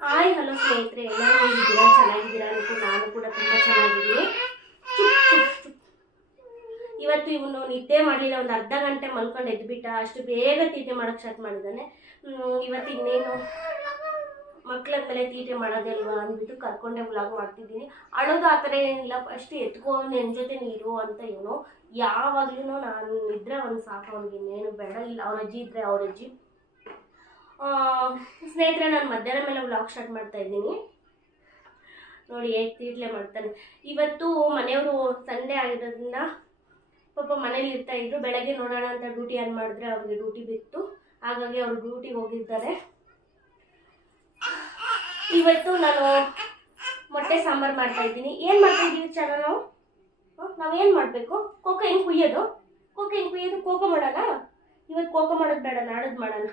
Hi, hello ಸ್ನೇಹಿತರೆ, ಎಲ್ಲರೂ ಹೇಗಿದ್ದೀರಾ? ಚೆನ್ನಾಗಿದ್ದೀರಾ ಅಂತ ನಾನು ಕೂಡ ತುಂಬ ಚೆನ್ನಾಗಿದ್ದೀನಿ. ಇವತ್ತು ಇವನು ನಿದ್ದೆ ಮಾಡಲಿಲ್ಲ, ಒಂದು ಅರ್ಧ ಗಂಟೆ ಮಲ್ಕೊಂಡು ಎದ್ಬಿಟ್ಟ. ಅಷ್ಟು ಬೇಗ ತೀಟೆ ಮಾಡೋಕ್ಕೆ ಸ್ಟಾರ್ಟ್ ಮಾಡಿದ್ದಾನೆ ಇವತ್ತು ಇನ್ನೇನು ಮಕ್ಕಳ ಮೇಲೆ ತೀಟೆ ಮಾಡೋದಲ್ವಾ ಅಂದ್ಬಿಟ್ಟು ಕರ್ಕೊಂಡೆ ಬ್ಲಾಗ್ ಮಾಡ್ತಿದ್ದೀನಿ. ಅಳೋದು ಆ ಥರ ಏನಿಲ್ಲ ಫಸ್ಟ್ ಎತ್ಕೋ ನನ್ನ ಜೊತೆ ನೀರು ಅಂತ ಇವನು ಯಾವಾಗ್ಲೂ ನಾನು ಇದ್ರೆ ಒಂದು ಸಾಕು, ಅವ್ನಿಗೆ ಇನ್ನೇನು ಬೇಡ. ಇಲ್ಲ, ಅವ್ರ ಅಜ್ಜಿ ಇದ್ರೆ ಅವ್ರ ಅಜ್ಜಿ. ಸ್ನೇಹಿತರೆ, ನಾನು ಮಧ್ಯಾಹ್ನ ಮೇಲೆ ವ್ಲಾಗ್ ಸ್ಟಾರ್ಟ್ ಮಾಡ್ತಾ ಇದ್ದೀನಿ. ನೋಡಿ, ಹೇಗೆ ತೀಟ್ಲೆ ಮಾಡ್ತಾನೆ. ಇವತ್ತು ಮನೆಯವರು ಸಂಡೇ ಆಗಿರೋದ್ರಿಂದ ಪಾಪ ಮನೇಲಿ ಇರ್ತಾ ಇದ್ರು. ಬೆಳಗ್ಗೆ ನೋಡೋಣ ಅಂತ ಡ್ಯೂಟಿ ಆನ್ ಮಾಡಿದ್ರೆ ಅವ್ರಿಗೆ ಡ್ಯೂಟಿ ಬಿತ್ತು. ಹಾಗಾಗಿ ಅವ್ರು ಡ್ಯೂಟಿಗೆ ಹೋಗಿರ್ತಾರೆ ಇವತ್ತು ನಾನು ಮೊಟ್ಟೆ ಸಾಂಬಾರು ಮಾಡ್ತಾ ಇದ್ದೀನಿ. ಏನು ಮಾಡ್ತಾ ಇದ್ದೀವಿ ಚೆನ್ನ ನಾವು? ನಾವೇನು ಮಾಡಬೇಕು? ಕೋಕ ಹೆಂಗೆ ಕುಯ್ಯೋದು? ಕೋಕ ಹೆಂಗೆ ಕುಯ್ಯೋದು? ಕೋಕ ಮಾಡೋಣ? ಇವತ್ತು ಕೋಕ ಮಾಡೋದು ಬೇಡ, ನಾಡೋದು ಮಾಡೋಣ.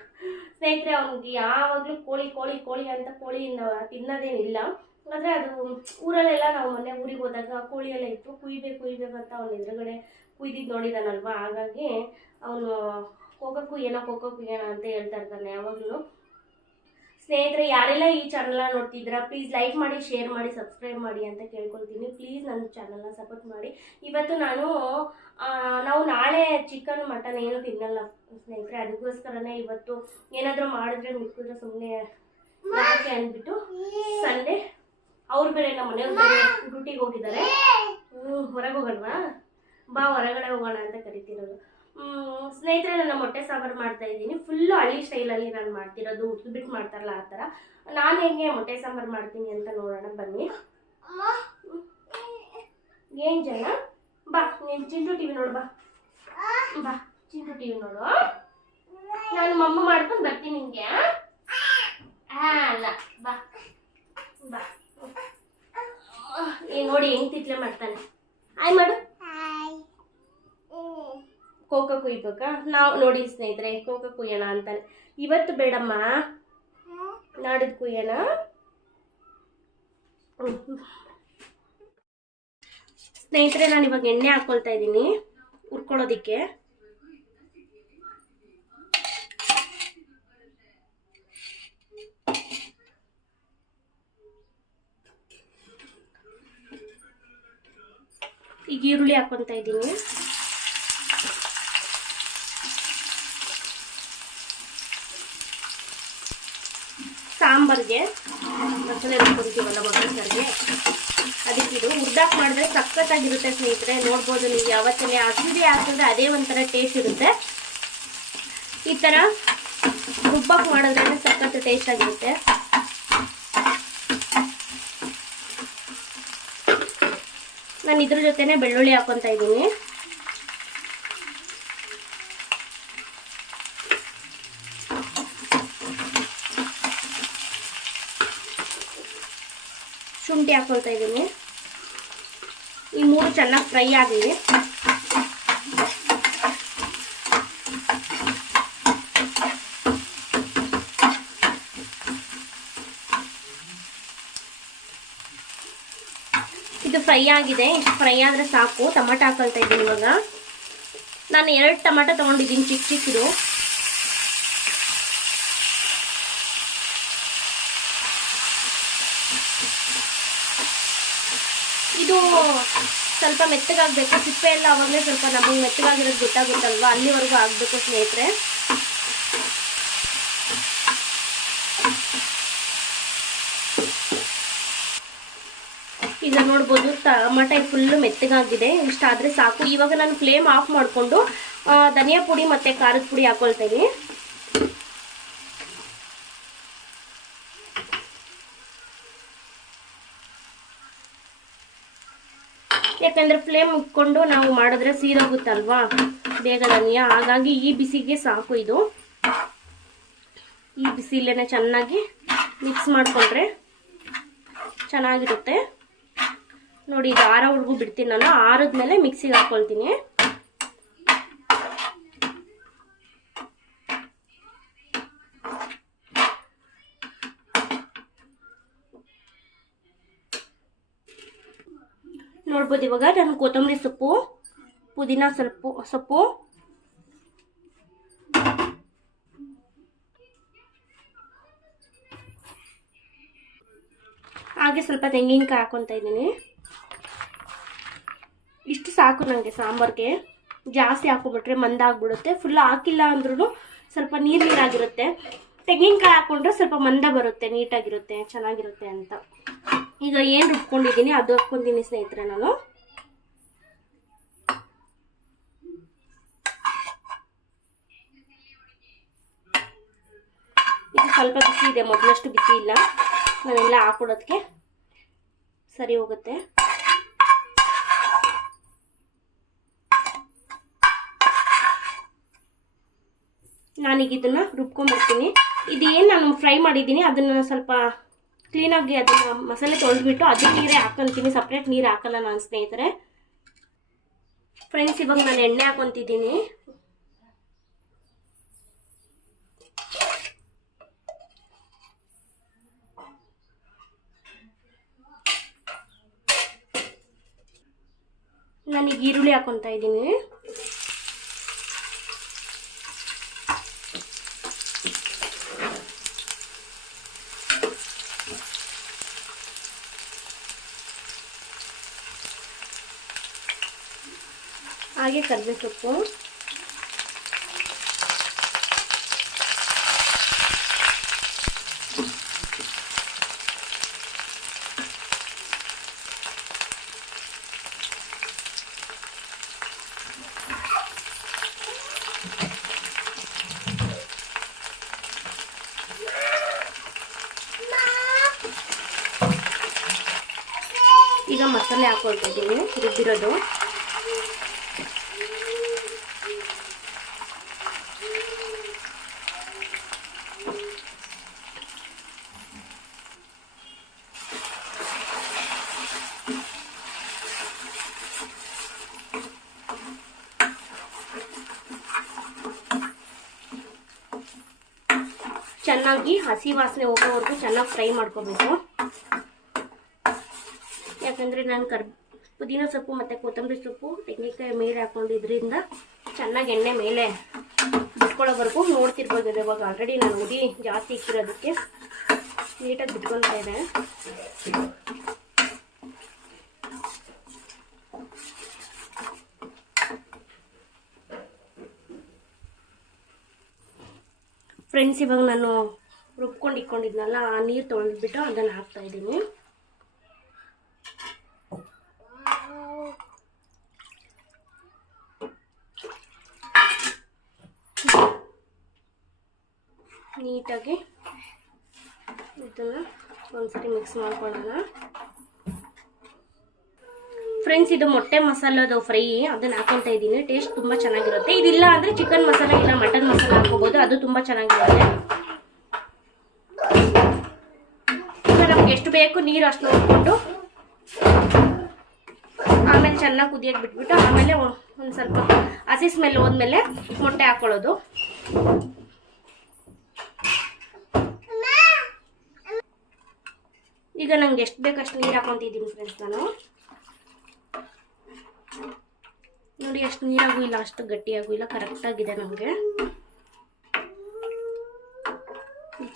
ಸ್ನೇಹಿತರೆ ಅವ್ನಿಗೆ ಯಾವಾಗಲೂ ಕೋಳಿ ಕೋಳಿ ಕೋಳಿ ಅಂತ ಕೋಳಿ ತಿನ್ನೋದೇನಿಲ್ಲ. ಆದರೆ ಅದು ಊರಲ್ಲೆಲ್ಲ ನಾವು ಮೊನ್ನೆ ಊರಿಗೆ ಹೋದಾಗ ಕೋಳಿ ಎಲ್ಲ ಇತ್ತು ಕುಯ್ಬೇಕು ಕುಯ್ಬೇಕು ಅಂತ ಅವ್ನ ಎದುರುಗಡೆ ಕುಯ್ದಿದ್ದು ನೋಡಿದಾನಲ್ವ? ಹಾಗಾಗಿ ಅವನು ಕೋಕ ಕುಯ್ಯೋಣ ಹೋಗೋ ಕುಯ್ಯೋಣ ಅಂತ ಹೇಳ್ತಾ ಇರ್ತಾನೆ ಯಾವಾಗಲೂ. ಸ್ನೇಹಿತರೆ, ಯಾರೆಲ್ಲ ಈ ಚಾನಲ್ನ ನೋಡ್ತಿದ್ದೀರಾ ಪ್ಲೀಸ್ ಲೈಕ್ ಮಾಡಿ ಶೇರ್ ಮಾಡಿ ಸಬ್ಸ್ಕ್ರೈಬ್ ಮಾಡಿ ಅಂತ ಕೇಳ್ಕೊಳ್ತೀನಿ. ಪ್ಲೀಸ್ ನನ್ನ ಚಾನಲ್ನ ಸಪೋರ್ಟ್ ಮಾಡಿ. ಇವತ್ತು ನಾನು ಚಿಕನ್, ಮಟನ್ ಏನು ತಿನ್ನಲ್ಲ ಸ್ನೇಹಿತರೆ. ಅದಕ್ಕೋಸ್ಕರನೇ ಇವತ್ತು ಏನಾದರೂ ಮಾಡಿದ್ರೆ ಮಿಕ್ಕಿದ್ರೆ ಸುಮ್ಮನೆ ಅಂದ್ಬಿಟ್ಟು ಸಂಡೆ ಅವ್ರ ಬೇರೆ, ನಮ್ಮ ಮನೆಯವ್ರ ಬೇರೆ ಡ್ಯೂಟಿಗೆ ಹೋಗಿದ್ದಾರೆ. ಹೊರಗೆ ಹೋಗೋಣವಾ? ಬಾ, ಹೊರಗಡೆ ಹೋಗೋಣ ಅಂತ ಕರಿತಿರೋದು. ಸ್ನೇಹಿತರೆ, ನಾನು ಮೊಟ್ಟೆ ಸಾಂಬಾರು ಮಾಡ್ತಾ ಇದ್ದೀನಿ. ಫುಲ್ಲು ಹಳ್ಳಿ ಸ್ಟೈಲಲ್ಲಿ ನಾನು ಮಾಡ್ತಿರೋದು. ಉದ್ಬಿಟ್ಟು ಮಾಡ್ತಾರಲ್ಲ ಆ ಥರ. ನಾನು ಹೆಂಗೆ ಮೊಟ್ಟೆ ಸಾಂಬಾರು ಮಾಡ್ತೀನಿ ಅಂತ ನೋಡೋಣ, ಬನ್ನಿ. ಏನು ಜನ? ಬಾ, ನೀನು ಚಿಂಟು ಟಿವಿ ನೋಡು, ಬಾ. ಬಾ ಚಿಂಟು ಟಿವಿ ನೋಡು. ನಾನು ಮಮ್ಮ ಮಾಡ್ಕೊಂಡು ಬರ್ತೀನಿ ನಿಂಗೆ ಅಲ್ಲ, ಬಾ ಬಾ. ಏ, ನೋಡಿ, ಹೆಂಗ್ ತಿಟ್ಲೆ ಮಾಡ್ತಾನೆ. ಆಯ್ ಮಾಡು. ಕೋಕ ಕುಯ್ಬೇಕಾ? ನಾವು ನೋಡಿ ಸ್ನೇಹಿತರೆ, ಕೋಕ ಕುಯ್ಯೋಣ ಅಂತಾನೆ. ಇವತ್ತು ಬೇಡಮ್ಮ, ನಾಡಿದ್ದು ಕುಯ್ಯೋಣ. ಸ್ನೇಹಿತರೆ, ನಾನು ಇವಾಗ ಎಣ್ಣೆ ಹಾಕೊಳ್ತಾ ಇದ್ದೀನಿ. ಹುರ್ಕೊಳ್ಳೋದಿಕ್ಕೆ. ಈಗ ಈರುಳ್ಳಿ ಹಾಕೊತ ಇದ್ದೀನಿ. ಸಾಂಬಾರ್ಗೆ ಮಸಾಲೆ ರುಬ್ಕೊಂತೀವಲ್ಲ ಮೊದಲ ಸಾರಿಗೆ ಹುರ್ದಾಕ್ ಮಾಡಿದ್ರೆ ಸಖತ್ತಾಗಿರುತ್ತೆ ಸ್ನೇಹಿತರೆ. ನೋಡ್ಬೋದು ನೀವು ಯಾವತ್ತೇ ಹಸಿದೆ ಹಾಕಿದ್ರೆ ಅದೇ ಒಂಥರ ಟೇಸ್ಟ್ ಇರುತ್ತೆ. ಈ ಥರ ರುಬ್ಬಕ್ಕೆ ಮಾಡಿದ್ರೆ ಸಖತ್ ಟೇಸ್ಟ್ ಆಗಿರುತ್ತೆ. ನಾನು ಇದ್ರ ಜೊತೆನೆ ಬೆಳ್ಳುಳ್ಳಿ ಹಾಕೊತಾ ಇದ್ದೀನಿ. ಶುಂಠಿ ಹಾಕೊಳ್ತಾ ಇದ್ದೀನಿ. ಈ ಮೂರು ಚೆನ್ನಾಗಿ ಫ್ರೈ ಆಗಿದೆ ಇದು ಫ್ರೈ ಆಗಿದೆ. ಫ್ರೈ ಆದರೆ ಸಾಕು. ಟೊಮೆಟೊ ಹಾಕೊಳ್ತಾ ಇದ್ದೀನಿ ಇವಾಗ. ನಾನು ಎರಡು ಟೊಮೆಟೊ ತೊಗೊಂಡಿದ್ದೀನಿ ಚಿಕ್ಕ ಚಿಕ್ಕದು. ಇದು ಸ್ವಲ್ಪ ಮೆತ್ತಗಾಗಬೇಕು. ಸಿಪ್ಪೆ ಎಲ್ಲ ಅವಾಗಲೇ ಸ್ವಲ್ಪ ನಮಗೆ ಮೆತ್ತಗಾಗಿರೋದು ಗೊತ್ತಾಗುತ್ತಲ್ವಾ? ಅಲ್ಲಿವರೆಗೂ ಆಗಬೇಕು ಸ್ನೇಹಿತರೆ. ಈಗ ನೋಡ್ಬೋದು ಟಮಾಟೆ ಫುಲ್ಲು ಮೆತ್ತಗಾಗಿದೆ. ಇಷ್ಟ ಇಷ್ಟಾದರೆ ಸಾಕು. ಇವಾಗ ನಾನು ಫ್ಲೇಮ್ ಆಫ್ ಮಾಡಿಕೊಂಡು ಧನಿಯಾ ಪುಡಿ ಮತ್ತು ಖಾರದ ಪುಡಿ ಹಾಕೊಳ್ತಾ ಯಾಕಂದರೆ ಫ್ಲೇಮ್ ಇಟ್ಕೊಂಡು ನಾವು ಮಾಡಿದ್ರೆ ಸೀದೋಗುತ್ತಲ್ವಾ ಬೇಗ ಧನಿಯ ಹಾಗಾಗಿ ಈ ಬಿಸಿಗೆ ಸಾಕು ಇದು. ಈ ಬಿಸಿಲೇ ಚೆನ್ನಾಗಿ ಮಿಕ್ಸ್ ಮಾಡಿಕೊಂಡ್ರೆ ಚೆನ್ನಾಗಿರುತ್ತೆ. ನೋಡಿ, ಇದು ಆರೋವರೆಗೂ ಬಿಡ್ತೀನಿ ನಾನು. ಆರಿದ್ಮೇಲೆ ಮಿಕ್ಸಿಗೆ ಹಾಕ್ಕೊಳ್ತೀನಿ ನೋಡ್ಬೋದು ಇವಾಗ. ನಾನು ಕೊತ್ತಂಬರಿ ಸೊಪ್ಪು, ಪುದೀನ ಸ್ವಲ್ಪ ಸೊಪ್ಪು. ಹಾಗೆ ಸ್ವಲ್ಪ ತೆಂಗಿನಕಾಯಿ ಹಾಕೊತಾ ಇದ್ದೀನಿ. ಇಷ್ಟು ಸಾಕು ನನಗೆ ಸಾಂಬಾರ್ಗೆ. ಜಾಸ್ತಿ ಹಾಕೊಂಬಿಟ್ರೆ ಮಂದಾಗ್ಬಿಡುತ್ತೆ ಫುಲ್ ಹಾಕಿಲ್ಲ ಅಂದ್ರೂ ಸ್ವಲ್ಪ ನೀರು ನೀರಾಗಿರುತ್ತೆ. ತೆಂಗಿನಕಾಯಿ ಹಾಕೊಂಡ್ರೆ ಸ್ವಲ್ಪ ಮಂದ ಬರುತ್ತೆ, ನೀಟಾಗಿರುತ್ತೆ, ಚೆನ್ನಾಗಿರುತ್ತೆ ಅಂತ. ಈಗ ಏನು ರುಬ್ಕೊಂಡಿದ್ದೀನಿ? ಅದು ಹಾಕ್ಕೊಂತೀನಿ ಸ್ನೇಹಿತರೆ ನಾನು. ಇದು ಸ್ವಲ್ಪ ಬಿಸಿ ಇದೆ, ಮೊದಲಷ್ಟು ಬಿಸಿ ಇಲ್ಲ. ನಾನೆಲ್ಲ ಹಾಕೊಡೋದಕ್ಕೆ ಸರಿ ಹೋಗುತ್ತೆ. ನಾನೀಗ ಇದನ್ನ ರುಬ್ಕೊಂಡ್ಬಿಡ್ತೀನಿ. ಇದೇನು ನಾನು ಫ್ರೈ ಮಾಡಿದ್ದೀನಿ, ಅದನ್ನು ಸ್ವಲ್ಪ ಕ್ಲೀನಾಗಿ ಅದನ್ನು ಮಸಾಲೆ ತೊಳೆದ್ಬಿಟ್ಟು ಅದೇ ನೀರೇ ಹಾಕೊಂತೀನಿ. ಸಪ್ರೇಟ್ ನೀರು ಹಾಕಲ್ಲ ನಾನು ಸ್ನೇಹಿತರೆ. ಫ್ರೆಂಡ್ಸ್ ಇವಾಗ ನಾನು ಎಣ್ಣೆ ಹಾಕೊತಿದ್ದೀನಿ. ನನಗೆ ಈರುಳ್ಳಿ ಹಾಕೊತಾ ಇದ್ದೀನಿ. ಹಾಗೆ ಕರಿಬೇಸೊಪ್ಪು ಈಗ ಮಸಾಲೆ ಹಾಕೊಳ್ತಿದ್ದೀನಿ ರುಬ್ಬಿರೋದು. ಚೆನ್ನಾಗಿ ಹಸಿ ವಾಸನೆ ಹೋಗೋವರೆಗೂ ಚೆನ್ನಾಗಿ ಫ್ರೈ ಮಾಡ್ಕೋಬೇಕು. ಯಾಕಂದರೆ ನಾನು ಕರ್, ಪುದೀನ ಸೊಪ್ಪು ಮತ್ತು ಕೊತ್ತಂಬರಿ ಸೊಪ್ಪು, ತೆಂಗಿನಕಾಯಿ ಮೇಲೆ ಹಾಕೊಂಡಿದ್ರಿಂದ ಚೆನ್ನಾಗಿ ಎಣ್ಣೆ ಮೇಲೆ ಬಿಟ್ಕೊಳ್ಳೋವರೆಗೂ ನೋಡ್ತಿರ್ಬೋದು ಇವಾಗ ಆಲ್ರೆಡಿ ನಾನು ಉಡಿ ಜಾಸ್ತಿ ಇಕ್ಕಿರೋದಕ್ಕೆ. ನೀಟಾಗಿ ಬಿಟ್ಕೊಳ್ತಾ ಇದೆ ಫ್ರೆಂಡ್ಸ್ ಇವಾಗ ನಾನು ರುಬ್ಕೊಂಡು ಇಟ್ಕೊಂಡಿದ್ನಲ್ಲ, ಆ ನೀರು ತೊಳೆದ್ಬಿಟ್ಟು ಅದನ್ನು ಹಾಕ್ತಾ ಇದ್ದೀನಿ. ನೀಟಾಗಿ ಇದನ್ನು ಒಂದ್ಸರಿ ಮಿಕ್ಸ್ ಮಾಡ್ಕೊಳ್ಳೋಣ. ಫ್ರೆಂಡ್ಸ್, ಇದು ಮೊಟ್ಟೆ ಮಸಾಲದು ಫ್ರೈ. ಅದನ್ನ ಹಾಕೊಳ್ತಾ ಇದ್ದೀನಿ. ಟೇಸ್ಟ್ ತುಂಬಾ ಚೆನ್ನಾಗಿರುತ್ತೆ. ಇದಿಲ್ಲ ಅಂದ್ರೆ ಚಿಕನ್ ಮಸಾಲ ಇಲ್ಲ ಮಟನ್ ಮಸಾಲ ಹಾಕೋಬಹುದು ಅದು ತುಂಬಾ ಚೆನ್ನಾಗಿರುತ್ತೆ. ನಮ್ಗೆ ಎಷ್ಟು ಬೇಕು ನೀರು ಅಷ್ಟು ನೋಡ್ಕೊಂಡು ಆಮೇಲೆ ಚೆನ್ನಾಗಿ ಕುದಿಯಕ್ಕೆ ಬಿಟ್ಬಿಟ್ಟು ಆಮೇಲೆ ಒಂದು ಸ್ವಲ್ಪ ಹಸಿ ಸ್ಮೆಲ್ ಹೋದ್ಮೇಲೆ ಮೊಟ್ಟೆ ಹಾಕೊಳ್ಳೋದು. ಈಗ ನಂಗೆ ಎಷ್ಟು ಬೇಕು ಅಷ್ಟು ನೀರು ಹಾಕೊಂತಿದ್ದೀನಿ ಫ್ರೆಂಡ್ಸ್ ನಾನು. ನೋಡಿ, ಅಷ್ಟು ನೀರಾಗೂ ಇಲ್ಲ ಅಷ್ಟು ಗಟ್ಟಿಯಾಗೂ ಇಲ್ಲ ಕರೆಕ್ಟಾಗಿದೆ ನಮಗೆ.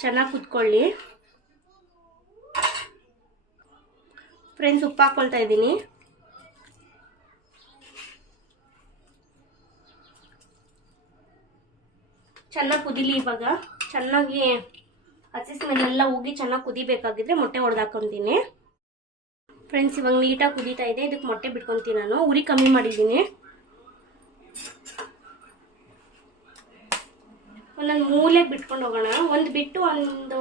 ಚೆನ್ನಾಗಿ ಕುತ್ಕೊಳ್ಳಿ. ಫ್ರೆಂಡ್ಸ್ ಉಪ್ಪು ಹಾಕ್ಕೊಳ್ತಾ ಇದ್ದೀನಿ. ಚೆನ್ನಾಗಿ ಕುದಿಲಿ ಇವಾಗ. ಚೆನ್ನಾಗಿ ಹಸಿಸ್ ಮೇಲೆಲ್ಲ ಹೋಗಿ ಚೆನ್ನಾಗಿ ಕುದಿಬೇಕಾಗಿದ್ರೆ ಮೊಟ್ಟೆ ಹೊಡೆದು ಹಾಕೊತೀನಿ. ಫ್ರೆಂಡ್ಸ್ ಇವಾಗ ನೀಟಾಗಿ ಕುದೀತಾ ಇದೆ. ಇದಕ್ಕೆ ಮೊಟ್ಟೆ ಬಿಟ್ಕೊತೀನಿ ನಾನು. ಉರಿ ಕಮ್ಮಿ ಮಾಡಿದ್ದೀನಿ. ಒಂದೊಂದು ಮೂಲೆಗೆ ಬಿಟ್ಕೊಂಡು ಹೋಗೋಣ. ಒಂದು ಬಿಟ್ಟು ಒಂದು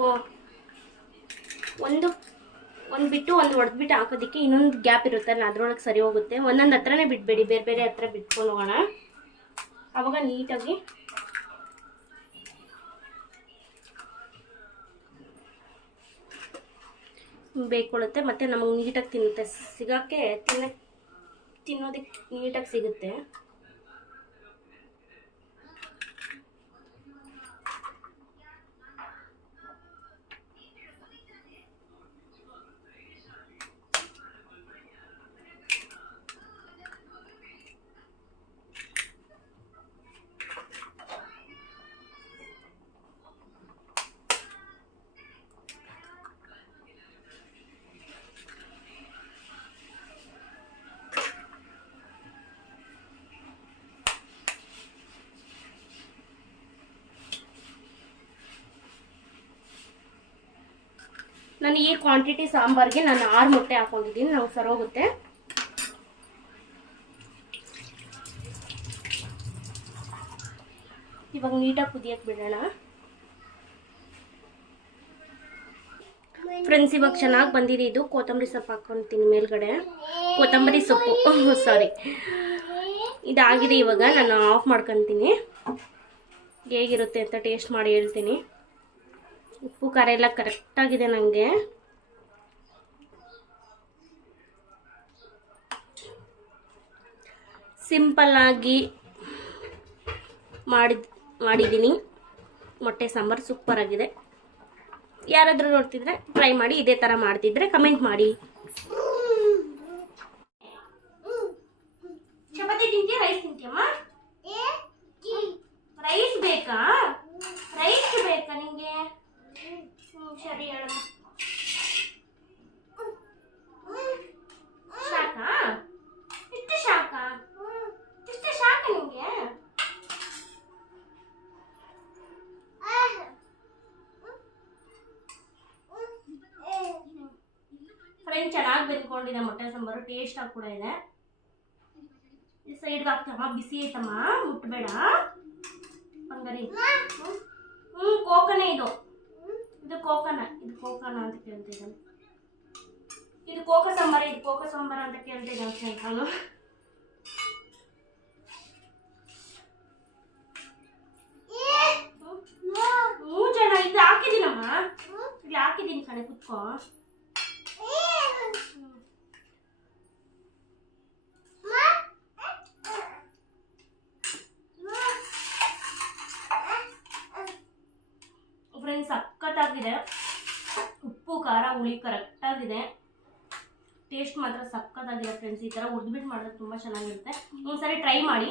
ಒಂದು ಒಂದು ಬಿಟ್ಟು ಒಂದು ಹೊಡೆದ್ಬಿಟ್ಟು ಹಾಕೋದಕ್ಕೆ ಇನ್ನೊಂದು ಗ್ಯಾಪ್ ಇರುತ್ತೆ. ಅದ್ರೊಳಗೆ ಸರಿ ಹೋಗುತ್ತೆ. ಒಂದೊಂದು ಹತ್ರನೇ ಬಿಡಬೇಡಿ ಬೇರೆ ಬೇರೆ ಹತ್ರ ಬಿಟ್ಕೊಂಡು ಹೋಗೋಣ. ಅವಾಗ ನೀಟಾಗಿ ಬೇಕೊಳುತ್ತೆ. ಮತ್ತು ನಮಗೆ ನೀಟಾಗಿ ತಿನ್ನುತ್ತೆ. ಸಿಗೋಕ್ಕೆ ತಿನ್ನ ತಿನ್ನೋದಕ್ಕೆ ನೀಟಾಗಿ ಸಿಗುತ್ತೆ. ನಾನು ಈ ಕ್ವಾಂಟಿಟಿ ಸಾಂಬಾರ್ಗೆ ನಾನು ಆರು ಮೊಟ್ಟೆ ಹಾಕೊಂಡಿದ್ದೀನಿ ನಾವು ಸರೋಗುತ್ತೆ ಇವಾಗ ನೀಟಾಗಿ ಕುದಿಯಕ್ಕೆ ಬಿಡೋಣ. ಫ್ರೆಂಡ್ಸ್ ಇವಾಗ ಚೆನ್ನಾಗಿ ಬಂದಿದೆ ಇದು. ಕೊತ್ತಂಬರಿ ಸೊಪ್ಪು ಹಾಕೊಂತೀನಿ ಮೇಲ್ಗಡೆ. ಕೊತ್ತಂಬರಿ ಸೊಪ್ಪು. ಸಾರಿ ಇದಾಗಿದೆ ಇವಾಗ, ನಾನು ಆಫ್ ಮಾಡ್ಕೊತೀನಿ. ಹೇಗಿರುತ್ತೆ ಅಂತ ಟೇಸ್ಟ್ ಮಾಡಿ ಹೇಳ್ತೀನಿ. ಉಪ್ಪು, ಖಾರ ಎಲ್ಲ ಕರೆಕ್ಟಾಗಿದೆ ನನಗೆ ಸಿಂಪಲ್ಲಾಗಿ ಮಾಡಿದ, ಮಾಡಿದ್ದೀನಿ. ಮೊಟ್ಟೆ ಸಾಂಬಾರು ಸೂಪರ್ ಆಗಿದೆ. ಯಾರಾದರೂ ನೋಡ್ತಿದ್ರೆ ಟ್ರೈ ಮಾಡಿ, ಇದೇ ಥರ ಮಾಡ್ತಿದ್ರೆ ಕಮೆಂಟ್ ಮಾಡಿ. ಬೆಂದ್ಕೊಂಡಿದೆ ಮೊಟ್ಟೆ ಸಾಂಬಾರು ಟೇಸ್ಟ್ ಆಗಿ ಕೂಡ ಇದೆ. ಈ ಸೈಡ್ಗೆ ಹಾಕ್ತಮ್ಮ, ಬಿಸಿ ಐತಮ್ಮ, ಮುಟ್ಬೇಡ. ಹಂಗರಿ. ಹ್ಞೂ ಕೋಕನ ಇದು. ಇದು ಕೋಕನ ಇದು ಕೋಕನ ಅಂತ ಕೇಳ್ತಿದ್ದಾನೆ ಇದು ಕೋಕ ಸಾಂಬಾರ, ಇದು ಕೋಕ ಸಾಂಬಾರ ಅಂತ ಕೇಳ್ತಿದ್ದಾನೆ ಫ್ರೆಂಡ್ ನಾನು ಹ್ಞೂ ಜನ ಇದು ಹಾಕಿದ್ದೀನಮ್ಮ ಇಲ್ಲಿ ಹಾಕಿದ್ದೀನಿ ಕಣೆ ಕುತ್ಕೋ ಫ್ರೆಂಡ್ಸ್ ಸಖತ್ತಾಗಿದೆ ಉಪ್ಪು ಖಾರ ಹುಳಿ ಕರೆಕ್ಟಾಗಿದೆ ಟೇಸ್ಟ್ ಮಾತ್ರ ಸಕ್ಕತ್ತಾಗಿದೆ ಫ್ರೆಂಡ್ಸ್ ಈ ಥರ ಹುರಿದ್ಬಿಟ್ಟು ಮಾಡಿದ್ರೆ ತುಂಬ ಚೆನ್ನಾಗಿರುತ್ತೆ. ಒಂದ್ಸರಿ ಟ್ರೈ ಮಾಡಿ.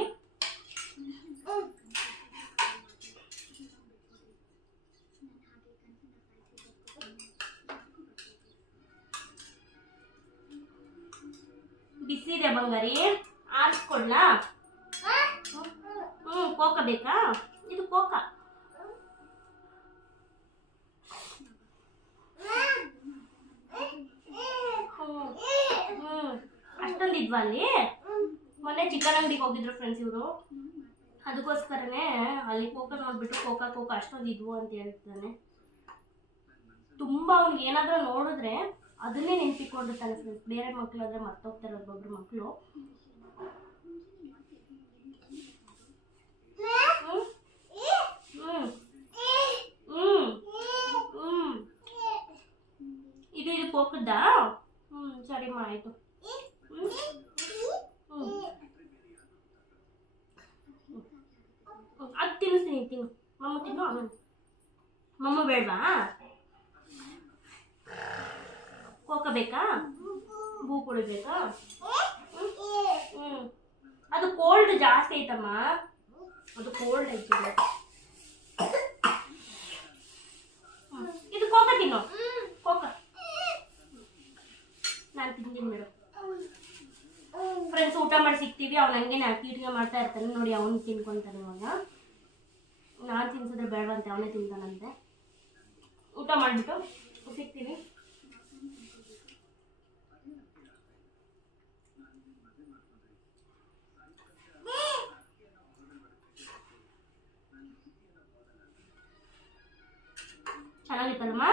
ಬಿಸಿದೆ ಬಂಗಾರಿ. ಆರಿಸ್ಕೊಳ್ಳ ಹ್ಞೂ ಕೋಕ ಬೇಕಾ? ಇದು ಕೋಕ ಹ್ಮ್ ಅಷ್ಟೊಂದು ಇದ್ವಾ ಅಲ್ಲಿ ಮೊನ್ನೆ ಚಿಕನ್ ಅಂಗಡಿಗೆ ಹೋಗಿದ್ರು ಫ್ರೆಂಡ್ಸ್ ಇವರು. ಅದಕ್ಕೋಸ್ಕರನೇ ಅಲ್ಲಿ ಕೋಕ ನೋಡ್ಬಿಟ್ಟು ಕೋಕ ಕೋಕ ಅಷ್ಟೊಂದು ಇದ್ವು ಅಂತ ಹೇಳ್ತಾನೆ. ತುಂಬಾ ಅವ್ನಿಗೆ ಏನಾದ್ರೂ ನೋಡಿದ್ರೆ ಅದನ್ನೇ ನೆನ್ಪಿಕೊಂಡಿರ್ತಾನೆ ಫ್ರೆಂಡ್ಸ್ ಬೇರೆ ಮಕ್ಕಳಾದ್ರೆ ಮರ್ತೋಗ್ತಾರೆ ಒಬ್ಬೊಬ್ರು ಮಕ್ಕಳು ಇದು ಇದು ಕೋಕದ್ದಾ? ಹ್ಞೂ ಸರಿಮ್ಮ ಆಯಿತು ಹ್ಞೂ ಹ್ಞೂ ಅದು ತಿನ್ನಿಸ್ತೀನಿ ತಿನ್ನು ಮಮ್ಮ ತಿನ್ನು ಮಮ್ಮ ಬೇಡವಾ ಕೋಕ ಬೇಕಾ? ಭೂ ಕುಡಿಬೇಕಾ ಹ್ಞೂ ಅದು ಕೋಲ್ಡ್ ಜಾಸ್ತಿ ಐತಮ್ಮ. ಅದು ಕೋಲ್ಡ್ ಐತಿ. ಇದು ಕೋಕ ತಿನ್ನು. ಕೋಕ ನಾನು ತಿಂತೀನಿ ಮೇಡಮ್ ಫ್ರೆಂಡ್ಸ್ ಊಟ ಮಾಡಿ ಸಿಗ್ತೀವಿ. ಅವ್ನು ಹಂಗೆ ನಾ ಕೀಟ್ಗೆ ಮಾಡ್ತಾ ಇರ್ತಾನೆ. ನೋಡಿ, ಅವನು ತಿನ್ಕೊಂತಾನೆ ಇವಾಗ. ನಾನು ತಿನ್ಸಿದ್ರೆ ಬೇಡವಂತೆ ಅವನೇ ತಿಂತಾನಂತೆ. ಊಟ ಮಾಡಿಬಿಟ್ಟು ಸಿಗ್ತೀನಿ ಚೆನ್ನಾಗಿತ್ತಲ್ಲಮ್ಮ?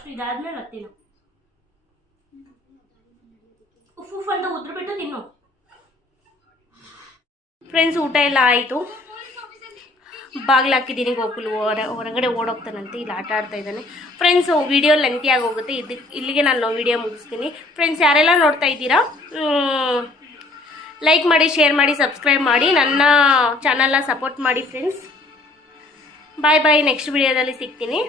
ಫಸ್ಟ್ ಇದಾದ್ಮೇಲೆ ಹತ್ತಿನ. ಉಫ್ ಉಫ್ ಅಂತ ಉದ್ರಬಿಟ್ಟು ತಿನ್ನು. ಫ್ರೆಂಡ್ಸ್ ಊಟ ಎಲ್ಲ ಆಯಿತು. ಬಾಗಿಲು ಹಾಕಿದ್ದೀನಿ ಗೋಕುಲು. ಹೊರ, ಹೊರಗಡೆ ಓಡೋಗ್ತಾನಂತೆ, ಇಲ್ಲಿ ಆಟ ಆಡ್ತಾ ಇದ್ದಾನೆ. ಫ್ರೆಂಡ್ಸ್ ವಿಡಿಯೋ ಲೆಂತಿ ಹೋಗುತ್ತೆ. ಇದು, ಇಲ್ಲಿಗೆ ನಾನು ವಿಡಿಯೋ ಮುಗಿಸ್ತೀನಿ. ಫ್ರೆಂಡ್ಸ್ ಯಾರೆಲ್ಲ ನೋಡ್ತಾ ಇದ್ದೀರಾ ಲೈಕ್ ಮಾಡಿ ಶೇರ್ ಮಾಡಿ ಸಬ್ಸ್ಕ್ರೈಬ್ ಮಾಡಿ. ನನ್ನ ಚಾನಲ್ನ ಸಪೋರ್ಟ್ ಮಾಡಿ ಫ್ರೆಂಡ್ಸ್ ಬಾಯ್ ಬಾಯ್ ನೆಕ್ಸ್ಟ್ ವಿಡಿಯೋದಲ್ಲಿ ಸಿಗ್ತೀನಿ.